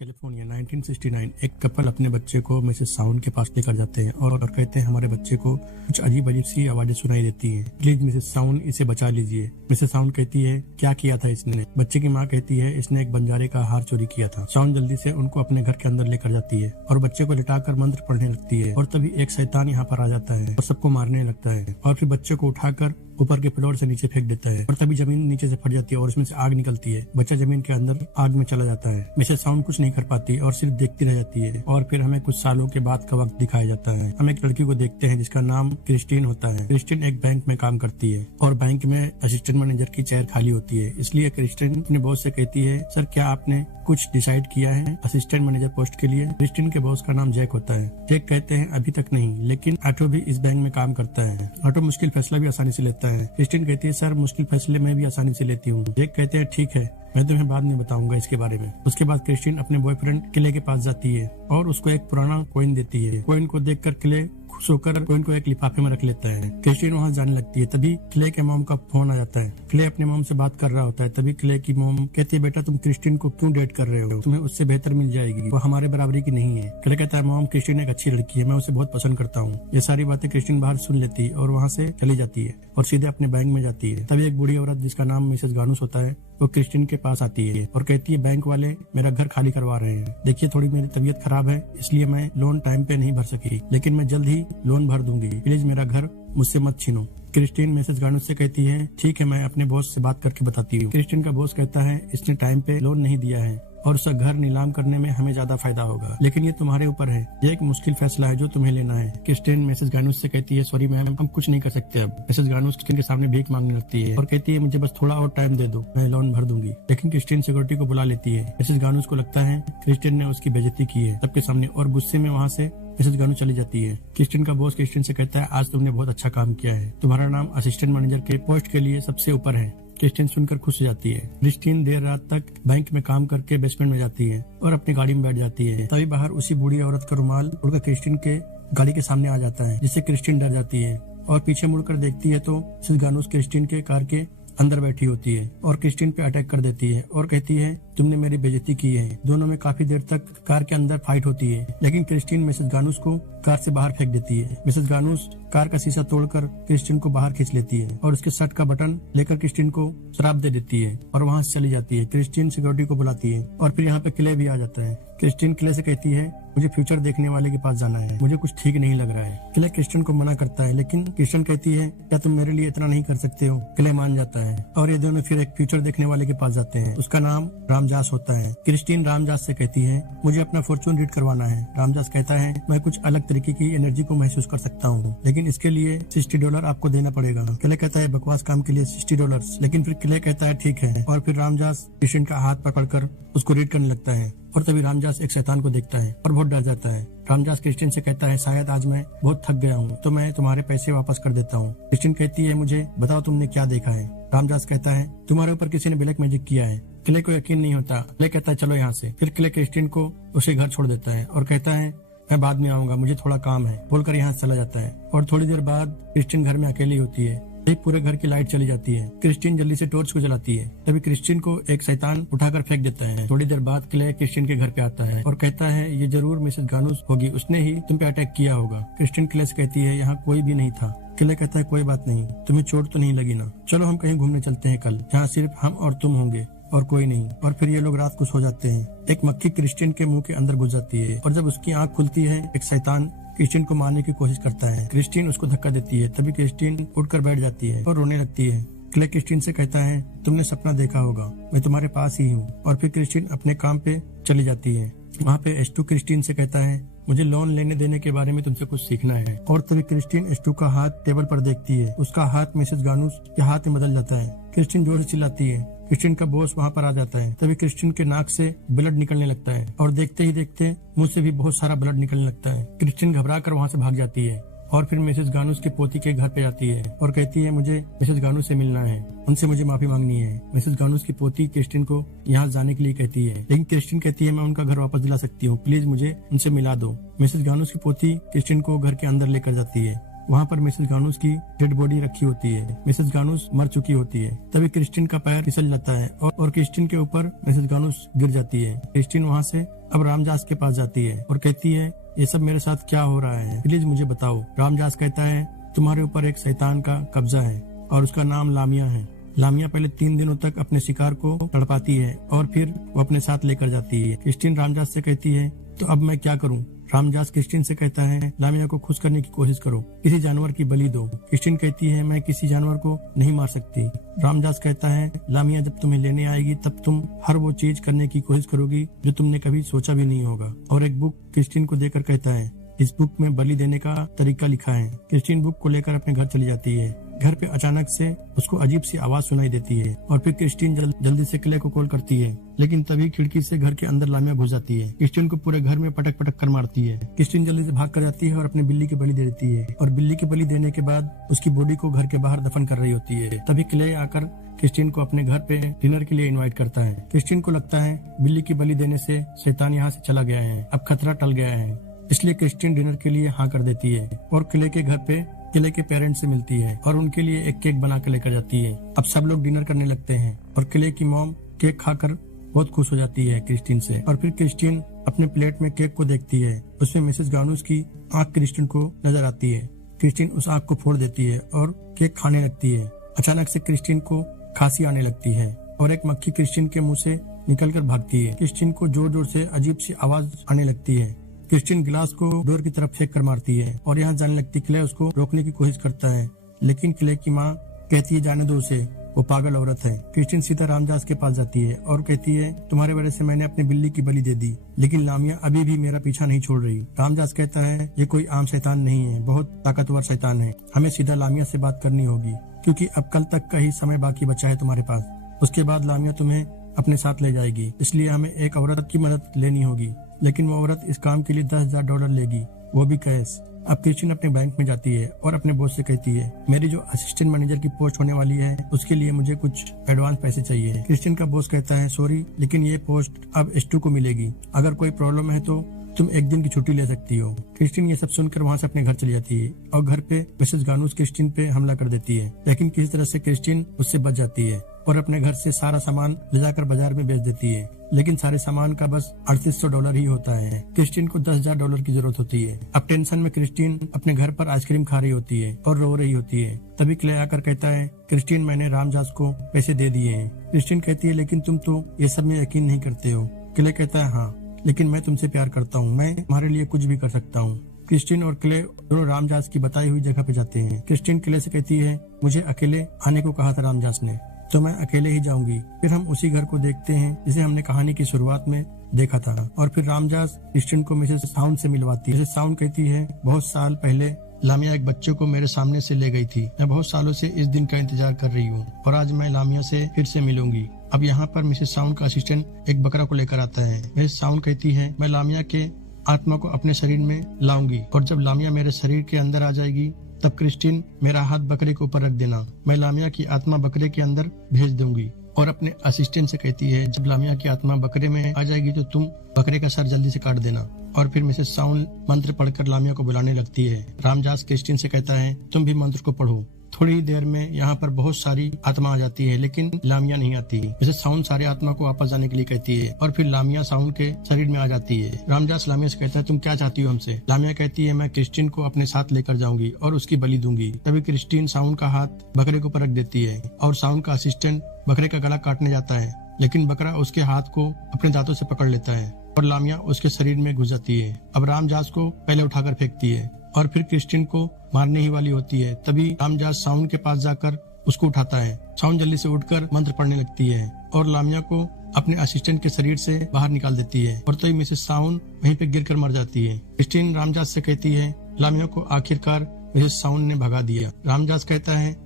California 1969 एक couple अपने बच्चे को मिसेस साउंड के पास लेकर जाते हैं और कहते हैं हमारे बच्चे को कुछ अजीब अजीब सी आवाजें सुनाई देती हैं, प्लीज मिसेस साउंड इसे बचा लीजिए। मिसेस साउंड कहती है क्या किया था इसने? बच्चे की माँ कहती है इसने एक बंजारे का हार चोरी किया था। साउंड जल्दी से उनको अपने घर के अंदर लेकर जाती है और बच्चे को लिटाकर मंत्र पढ़ने लगती है और तभी एक शैतान यहाँ पर आ जाता है और सबको मारने लगता है और फिर बच्चे को उठाकर ऊपर के फ्लोर से नीचे फेंक देता है और तभी जमीन नीचे से फट जाती है और उसमें से आग निकलती है। बच्चा जमीन के अंदर आग में चला जाता है। मिसेस साउंड कुछ नहीं कर पाती और सिर्फ देखती रह जाती है और फिर हमें कुछ सालों के बाद का वक्त दिखाया जाता है। हम एक लड़की को देखते हैं जिसका नाम क्रिस्टीन होता है। क्रिस्टीन एक बैंक में काम करती है और बैंक में असिस्टेंट मैनेजर की चेयर खाली होती है, इसलिए क्रिस्टीन अपने बॉस से कहती है सर क्या आपने कुछ डिसाइड किया है असिस्टेंट मैनेजर पोस्ट के लिए? क्रिस्टीन के बॉस का नाम जैक होता है। जैक कहते हैं अभी तक नहीं, लेकिन ऑटो भी इस बैंक में काम करता है। ऑटो मुश्किल फैसला भी आसानी से लेता है। क्रिस्टीन कहती है सर मुश्किल फैसले मैं भी आसानी से लेती हूँ। जैक कहते हैं ठीक है, मैं तुम्हें बाद में बताऊंगा इसके बारे में। उसके बाद क्रिस्टीन अपने बॉयफ्रेंड किले के पास जाती है और उसको एक पुराना कॉइन देती है। कॉइन को देखकर किले खुश होकर कॉइन को एक लिफाफे में रख लेता है। क्रिस्टीन वहाँ जाने लगती है, तभी क्ले के मॉम का फोन आ जाता है। क्ले अपने मॉम से बात कर रहा होता है, तभी क्ले की मॉम कहती है बेटा तुम क्रिस्टीन को क्यों डेट कर रहे हो? तुम्हें उससे बेहतर मिल जाएगी, वो हमारे बराबरी की नहीं है। क्ले कहता है मॉम क्रिस्टीन एक अच्छी लड़की है, मैं उसे बहुत पसंद करता हूँ। ये सारी बातें क्रिस्टीन बाहर सुन लेती है और वहाँ से चली जाती है और सीधे अपने बैंक में जाती है। तभी एक बूढ़ी औरत जिसका नाम मिसेस गानूस होता है वो क्रिस्टीन के पास आती है और कहती है बैंक वाले मेरा घर खाली करवा रहे हैं। देखिए थोड़ी मेरी तबीयत खराब है इसलिए मैं लोन टाइम पे नहीं भर सकी, लेकिन मैं जल्द ही लोन भर दूंगी, प्लीज मेरा घर मुझसे मत छीनो। क्रिस्टीन मिसेस गानूस से कहती है ठीक है मैं अपने बॉस से बात करके बताती हूँ। क्रिस्टीन का बॉस कहता है इसने टाइम पे लोन नहीं दिया है और उसका घर नीलाम करने में हमें ज्यादा फायदा होगा, लेकिन ये तुम्हारे ऊपर है, ये एक मुश्किल फैसला है जो तुम्हें लेना है। क्रिस्टीन मिसेस गानूस से कहती है सॉरी मैम हम कुछ नहीं कर सकते अब। मिसेस गानूस क्रिस्टीन के सामने भीख मांगने लगती है और कहती है मुझे बस थोड़ा और टाइम दे दो, मैं लोन भर दूंगी। लेकिन क्रिस्टीन सिक्योरिटी को बुला लेती है। मिसेस गानूस को लगता है क्रिस्टीन ने उसकी बेइज्जती की है सबके सामने और गुस्से में वहाँ से मिसेस गानूस चली जाती है। क्रिस्टीन का बॉस क्रिस्टीन से कहता है आज तुमने बहुत अच्छा काम किया है, तुम्हारा नाम असिस्टेंट मैनेजर के पोस्ट के लिए सबसे ऊपर है। क्रिस्टीन सुनकर खुश हो जाती है। क्रिस्टीन देर रात तक बैंक में काम करके बेसमेंट में जाती है और अपनी गाड़ी में बैठ जाती है। तभी बाहर उसी बूढ़ी औरत का रुमाल उड़कर क्रिस्टीन के गाड़ी के सामने आ जाता है, जिससे क्रिस्टीन डर जाती है और पीछे मुड़कर देखती है तो मिसेस गानूस क्रिस्टीन के कार के अंदर बैठी होती है और क्रिस्टीन पे अटैक कर देती है और कहती है तुमने मेरी बेइज्जती की है। दोनों में काफी देर तक कार के अंदर फाइट होती है, लेकिन क्रिस्टीन मिसेस गानूस को कार से बाहर फेंक देती है। मिसेस गानूस कार का शीशा तोड़कर क्रिस्टीन को बाहर खींच लेती है और उसके शर्ट का बटन लेकर क्रिस्टीन को श्राप दे देती है और वहाँ से चली जाती है। क्रिस्टीन सिक्योरिटी को बुलाती है और फिर यहाँ पे किले भी आ जाता है। क्रिस्टीन किले से कहती है मुझे फ्यूचर देखने वाले के पास जाना है, मुझे कुछ ठीक नहीं लग रहा है। किले क्रिस्टीन को मना करता है, लेकिन क्रिस्टीन कहती है क्या तुम मेरे लिए इतना नहीं कर सकते हो? किले मान जाता है और ये दोनों फिर एक फ्यूचर देखने वाले के पास जाते हैं। उसका नाम रामजास होता है। क्रिस्टीन रामजास से कहती है मुझे अपना फॉर्चून रीड करवाना है। रामजास कहता है मैं कुछ अलग तरीके की एनर्जी को महसूस कर सकता हूँ, लेकिन इसके लिए $60 आपको देना पड़ेगा। किले कहता है बकवास काम के लिए $60, लेकिन फिर किले कहता है ठीक है और फिर रामजास क्रिस्टीन का हाथ पकड़कर उसको रीड करने लगता है और तभी रामजास एक शैतान को देखता है और बहुत डर जाता है। रामजास क्रिस्टीन से कहता है शायद आज मैं बहुत थक गया हूँ तो मैं तुम्हारे पैसे वापस कर देता हूँ। क्रिस्टीन कहती है मुझे बताओ तुमने क्या देखा है? रामजास कहता है तुम्हारे ऊपर किसी ने ब्लैक मैजिक किया है। किले को यकीन नहीं होता। किले कहता है चलो यहाँ से। फिर किले क्रिस्टीन को उसके घर छोड़ देता है और कहता है मैं बाद में आऊंगा, मुझे थोड़ा काम है, बोलकर यहाँ से चला जाता है। और थोड़ी देर बाद क्रिस्टीन घर में अकेली होती है। एक पूरे घर की लाइट चली जाती है। क्रिस्टीन जल्दी से टॉर्च को जलाती है, तभी क्रिस्टीन को एक शैतान उठाकर फेंक देता है। थोड़ी देर बाद क्ले क्रिस्टीन के घर पे आता है और कहता है ये जरूर मिसेस गानूस होगी, उसने ही तुम पे अटैक किया होगा। क्रिस्टीन किले से कहती है यहाँ कोई भी नहीं था। किले कहता है कोई बात नहीं, तुम्हें चोट तो नहीं लगी ना? चलो हम कहीं घूमने चलते हैं कल, जहाँ सिर्फ हम और तुम होंगे और कोई नहीं। और फिर ये लोग रात को सो जाते हैं। एक मक्खी क्रिस्टीन के मुंह के अंदर घुस जाती है और जब उसकी आंख खुलती है एक शैतान क्रिस्टीन को मारने की कोशिश करता है। क्रिस्टीन उसको धक्का देती है, तभी क्रिस्टीन उठकर बैठ जाती है और रोने लगती है। क्ले क्रिस्टीन से कहता है तुमने सपना देखा होगा, मैं तुम्हारे पास ही हूँ। और फिर क्रिस्टीन अपने काम पे चली जाती है। वहाँ पे एस्टू क्रिस्टीन से कहता है मुझे लोन लेने देने के बारे में तुमसे कुछ सीखना है। और तभी क्रिस्टीन एस्टू का हाथ टेबल पर देखती है, उसका हाथ मिसेस गानूस के हाथ में बदल जाता है। क्रिस्टीन जोर से चिल्लाती है। क्रिस्टीन का बॉस वहाँ पर आ जाता है, तभी क्रिस्टीन के नाक से ब्लड निकलने लगता है और देखते ही देखते मुंह से भी बहुत सारा ब्लड निकलने लगता है। क्रिस्टीन घबरा कर वहाँ से भाग जाती है और फिर मिसेस गानूस के पोती के घर पे जाती है और कहती है मुझे मिसेस गानूस से मिलना है, उनसे मुझे माफी मांगनी है। मिसेस गानूस की पोती क्रिस्टीन को यहाँ जाने के लिए कहती है, लेकिन क्रिस्टीन कहती है मैं उनका घर वापस दिला सकती हूँ, प्लीज मुझे उनसे मिला दो। मिसेस गानूस की पोती क्रिस्टीन को घर के अंदर लेकर जाती है। वहाँ पर मिसेस गानूस की डेड बॉडी रखी होती है। मिसेस गानूस मर चुकी होती है। तभी क्रिस्टीन का पैर फिसल जाता है और क्रिस्टीन के ऊपर मिसेस गानूस गिर जाती है। क्रिस्टीन वहाँ से अब रामजास के पास जाती है और कहती है, ये सब मेरे साथ क्या हो रहा है, प्लीज मुझे बताओ। रामजास कहता है, तुम्हारे ऊपर एक शैतान का कब्जा है और उसका नाम लामिया है। लामिया पहले 3 दिनों तक अपने शिकार को तड़पाती है और फिर वो अपने साथ लेकर जाती है। क्रिस्टीन रामजास से कहती है, तो अब मैं क्या करूं? रामजास क्रिस्टीन से कहता है, लामिया को खुश करने की कोशिश करो, किसी जानवर की बलि दो। क्रिस्टीन कहती है, मैं किसी जानवर को नहीं मार सकती। रामजास कहता है, लामिया जब तुम्हें लेने आएगी तब तुम हर वो चीज करने की कोशिश करोगी जो तुमने कभी सोचा भी नहीं होगा। और एक बुक क्रिस्टीन को देकर कहता है, इस बुक में बलि देने का तरीका लिखा है। क्रिस्टीन बुक को लेकर अपने घर चली जाती है। घर पे अचानक से उसको अजीब सी आवाज सुनाई देती है और फिर क्रिस्टीन जल्दी से क्ले को कॉल करती है, लेकिन तभी खिड़की से घर के अंदर लामिया घुस जाती है। क्रिस्टीन को पूरे घर में पटक पटक कर मारती है। क्रिस्टीन जल्दी से भाग कर जाती है और अपनी बिल्ली की बलि दे देती है और बिल्ली की बलि देने के बाद उसकी बॉडी को घर के बाहर दफन कर रही होती है। तभी क्ले आकर क्रिस्टीन को अपने घर पे डिनर के लिए इनवाइट करता है। क्रिस्टीन को लगता है बिल्ली की बलि देने से शैतान यहाँ से चला गया है, अब खतरा टल गया है, इसलिए क्रिस्टीन डिनर के लिए हाँ कर देती है और क्ले के घर पे क्ले के पेरेंट्स से मिलती है और उनके लिए एक केक बना के लेकर जाती है। अब सब लोग डिनर करने लगते हैं और क्ले की मॉम केक खाकर बहुत खुश हो जाती है क्रिस्टीन से। और फिर क्रिस्टीन अपने प्लेट में केक को देखती है, उसमें मिसेस गानूस की आंख क्रिस्टीन को नजर आती है। क्रिस्टीन उस आंख को फोड़ देती है और केक खाने लगती है। अचानक से क्रिस्टीन को खांसी आने लगती है और एक मक्खी क्रिस्टीन के मुंह से निकलकर भागती है। क्रिस्टीन को जोर जोर से अजीब सी आवाज आने लगती है। क्रिस्टीन गिलास को डोर की तरफ फेंक कर मारती है और यहाँ जाने लगती। क्ले उसको रोकने की कोशिश करता है, लेकिन क्ले की माँ कहती है, जाने दो उसे, वो पागल औरत है। क्रिस्टीन सीधा रामजास के पास जाती है और कहती है, तुम्हारे वजह से मैंने अपनी बिल्ली की बलि दे दी, लेकिन लामिया अभी भी मेरा पीछा नहीं छोड़ रही। रामजास कहता है, ये कोई आम शैतान नहीं है, बहुत ताकतवर शैतान है, हमें सीधा लामिया से बात करनी होगी, क्योंकि अब कल तक का ही समय बाकी बचा है तुम्हारे पास। उसके बाद लामिया तुम्हें अपने साथ ले जाएगी, इसलिए हमें एक औरत की मदद लेनी होगी, लेकिन वो औरत इस काम के लिए $10,000 लेगी, वो भी कैश। अब क्रिस्टीन अपने बैंक में जाती है और अपने बॉस से कहती है, मेरी जो असिस्टेंट मैनेजर की पोस्ट होने वाली है उसके लिए मुझे कुछ एडवांस पैसे चाहिए। क्रिस्टीन का बॉस कहता है, सॉरी, लेकिन ये पोस्ट अब S2 को मिलेगी, अगर कोई प्रॉब्लम है तो तुम एक दिन की छुट्टी ले सकती हो। क्रिस्टीन ये सब सुनकर वहाँ से अपने घर चली जाती है और घर पे मिसेस गानूस क्रिस्टीन पे हमला कर देती है, लेकिन किसी तरह से क्रिस्टीन उससे बच जाती है और अपने घर से सारा सामान ले जाकर बाजार में बेच देती है, लेकिन सारे सामान का बस $3800 ही होता है। क्रिस्टीन को $10,000 की जरूरत होती है। अब टेंशन में क्रिस्टीन अपने घर पर आइसक्रीम खा रही होती है और रो रही होती है। तभी क्ले आकर कहता है, क्रिस्टीन मैंने रामजास को पैसे दे दिए हैं। क्रिस्टीन कहती है, लेकिन तुम तो ये सब में यकीन नहीं करते हो। क्ले कहता है, हाँ, लेकिन मैं तुमसे प्यार करता हूँ, मैं तुम्हारे लिए कुछ भी कर सकता हूँ। क्रिस्टीन और क्ले दोनों रामजास की बताई हुई जगह पे जाते हैं। क्रिस्टीन क्ले से कहती है, मुझे अकेले आने को कहा था रामजास ने, तो मैं अकेले ही जाऊंगी। फिर हम उसी घर को देखते हैं जिसे हमने कहानी की शुरुआत में देखा था और फिर रामजास क्रिस्टीन को मिसेस साउंड से मिलवाती है। मिसेस साउंड कहती है, बहुत साल पहले लामिया एक बच्चे को मेरे सामने से ले गई थी, मैं बहुत सालों से इस दिन का इंतजार कर रही हूँ और आज मैं लामिया से फिर से मिलूंगी। अब यहाँ पर मिसेस साउंड का असिस्टेंट एक बकरा को लेकर आता है। मिसेस साउंड कहती है, मैं लामिया के आत्मा को अपने शरीर में लाऊंगी और जब लामिया मेरे शरीर के अंदर आ जाएगी तब क्रिस्टीन मेरा हाथ बकरे के ऊपर रख देना, मैं लामिया की आत्मा बकरे के अंदर भेज दूंगी। और अपने असिस्टेंट से कहती है, जब लामिया की आत्मा बकरे में आ जाएगी तो तुम बकरे का सर जल्दी से काट देना। और फिर मिसेस साउंड मंत्र पढ़कर लामिया को बुलाने लगती है। रामजास क्रिस्टीन से कहता है, तुम भी मंत्र को पढ़ो। थोड़ी ही देर में यहाँ पर बहुत सारी आत्मा आ जाती है, लेकिन लामिया नहीं आती। मिसेस साउंड सारे आत्मा को वापस जाने के लिए कहती है और फिर लामिया साउंड के शरीर में आ जाती है। रामजास लामिया से कहता है, तुम क्या चाहती हो हमसे? लामिया कहती है, मैं क्रिस्टीन को अपने साथ लेकर जाऊंगी और उसकी बलि दूंगी। तभी क्रिस्टीन साउंड का हाथ बकरे के ऊपर रख देती है और साउंड का असिस्टेंट बकरे का गला काटने जाता है, लेकिन बकरा उसके हाथ को अपने दांतों से पकड़ लेता है और लामिया उसके शरीर में घुस जाती है। अब रामजास को पहले उठाकर फेंकती है और फिर क्रिस्टीन को मारने ही वाली होती है। तभी रामजास साउंड के पास जाकर उसको उठाता है। साउंड जल्दी से उठकर मंत्र पढ़ने लगती है और लामिया को अपने असिस्टेंट के शरीर से बाहर निकाल देती है और तभी मिसेस साउंड वहीं पे गिरकर मर जाती है। क्रिस्टीन रामजास से कहती है, लामिया को आखिरकार मिसेस साउंड ने भगा दिया। रामजास कहता है,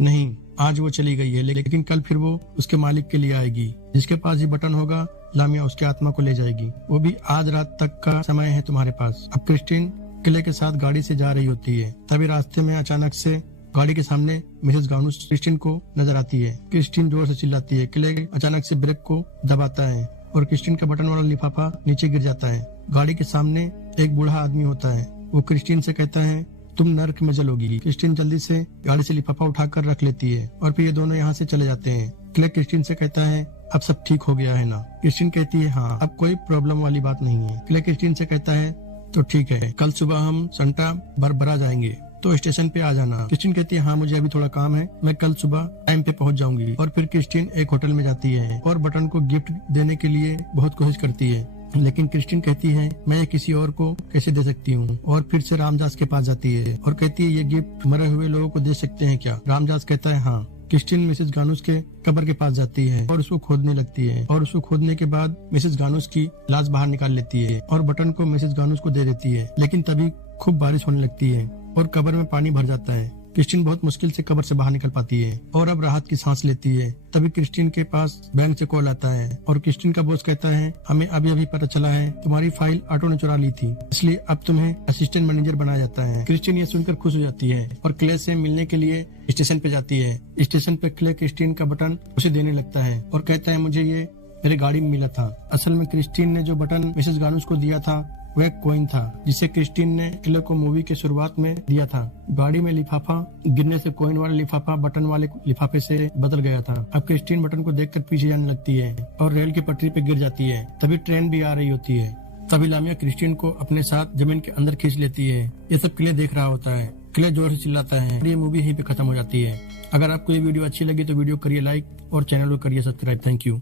नहीं, आज वो चली गई है, लेकिन कल फिर वो उसके मालिक के लिए आएगी, जिसके पास ये बटन होगा लामिया उसके आत्मा को ले जाएगी, वो भी आज रात तक का समय है तुम्हारे पास। अब क्रिस्टीन किले के साथ गाड़ी से जा रही होती है, तभी रास्ते में अचानक से गाड़ी के सामने मिसेस गानूस क्रिस्टीन को नजर आती है। क्रिस्टीन जोर से चिल्लाती है। किले अचानक से ब्रेक को दबाता है और क्रिस्टीन का बटन वाला लिफाफा नीचे गिर जाता है। गाड़ी के सामने एक बूढ़ा आदमी होता है। वो क्रिस्टीन से कहता है, तुम नर्क में जलोगी। क्रिस्टीन जल्दी से गाड़ी से लिफाफा उठाकर रख लेती है और फिर ये दोनों यहाँ से चले जाते हैं। क्ले क्रिस्टीन से कहता है अब सब ठीक हो गया है ना। क्रिस्टीन कहती है हाँ, अब कोई प्रॉब्लम वाली बात नहीं है। क्ले क्रिस्टीन से कहता है तो ठीक है, कल सुबह हम संता बारबरा जाएंगे, तो स्टेशन पे आ जाना। क्रिस्टीन कहती है हाँ, मुझे अभी थोड़ा काम है, मैं कल सुबह टाइम पे पहुंच जाऊंगी। और फिर क्रिस्टीन एक होटल में जाती है और बटन को गिफ्ट देने के लिए बहुत कोशिश करती है, लेकिन क्रिस्टीन कहती है मैं ये किसी और को कैसे दे सकती हूँ। और फिर से रामदास के पास जाती है और कहती है ये गिफ्ट मरे हुए लोगों को दे सकते हैं क्या। रामदास कहता है हाँ। क्रिस्टीन मिसेस गानुस के कब्र के पास जाती है और उसको खोदने लगती है और उसको खोदने के बाद मिसेस गानुस की लाश बाहर निकाल लेती है और बटन को मिसेस गानुस को दे देती है। लेकिन तभी खूब बारिश होने लगती है और कब्र में पानी भर जाता है। क्रिस्टीन बहुत मुश्किल से कब्र से बाहर निकल पाती है और अब राहत की सांस लेती है। तभी क्रिस्टीन के पास बैंक से कॉल आता है और क्रिस्टीन का बॉस कहता है हमें अभी अभी पता चला है तुम्हारी फाइल ऑटो ने चुरा ली थी, इसलिए अब तुम्हें असिस्टेंट मैनेजर बनाया जाता है। क्रिस्टीन ये सुनकर खुश हो जाती है और क्ले से मिलने के लिए स्टेशन पे जाती है। स्टेशन पे क्ले क्रिस्टीन का बटन उसे देने लगता है और कहता है मुझे ये मेरे गाड़ी में मिला था। असल में क्रिस्टीन ने जो बटन मिसेस गानुस को दिया था वह कॉइन था जिसे क्रिस्टीन ने क्ले को मूवी के शुरुआत में दिया था। गाड़ी में लिफाफा गिरने से कॉइन वाला लिफाफा बटन वाले लिफाफे से बदल गया था। अब क्रिस्टीन बटन को देखकर पीछे जाने लगती है और रेल की पटरी पे गिर जाती है। तभी ट्रेन भी आ रही होती है। तभी लामिया क्रिस्टीन को अपने साथ जमीन के अंदर खींच लेती है। ये सब क्ले देख रहा होता है। क्ले जोर से चिल्लाता है और ये मूवी यहीं पे खत्म हो जाती है। अगर आपको ये वीडियो अच्छी लगी तो वीडियो करिए लाइक और चैनल को करिए सब्सक्राइब। Thank you.